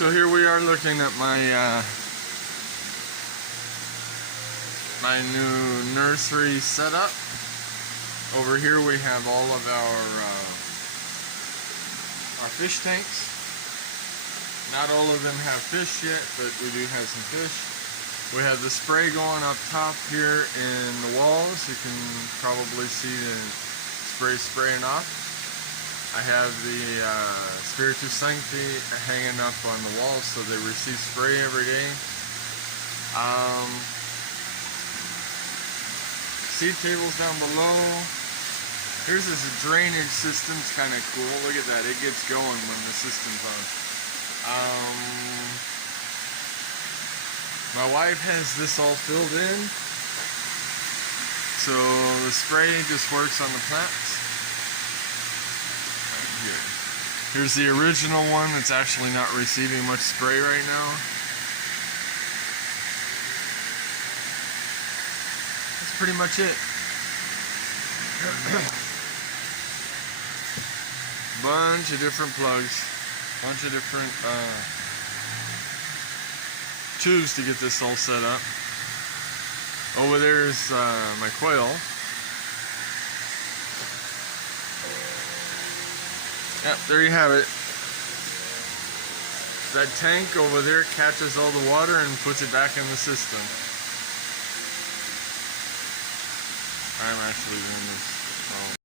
So here we are looking at my my new nursery setup. Over here we have all of our fish tanks. Not all of them have fish yet, but we do have some fish. We have the spray going up top here in the walls. You can probably see the spray spraying off. I have the Spiritus Sancti hanging up on the wall so they receive spray every day. Seed tables down below. Here's this drainage system. It's kind of cool. Look at that. It gets going when the system's on. My wife has this all filled in. So the spray just works on the plants. Here's the original one that's actually not receiving much spray right now. That's pretty much it. Bunch of different plugs, bunch of different tubes to get this all set up. Over there's my quail. Yep, there you have it. That tank over there catches all the water and puts it back in the system. I'm actually doing this.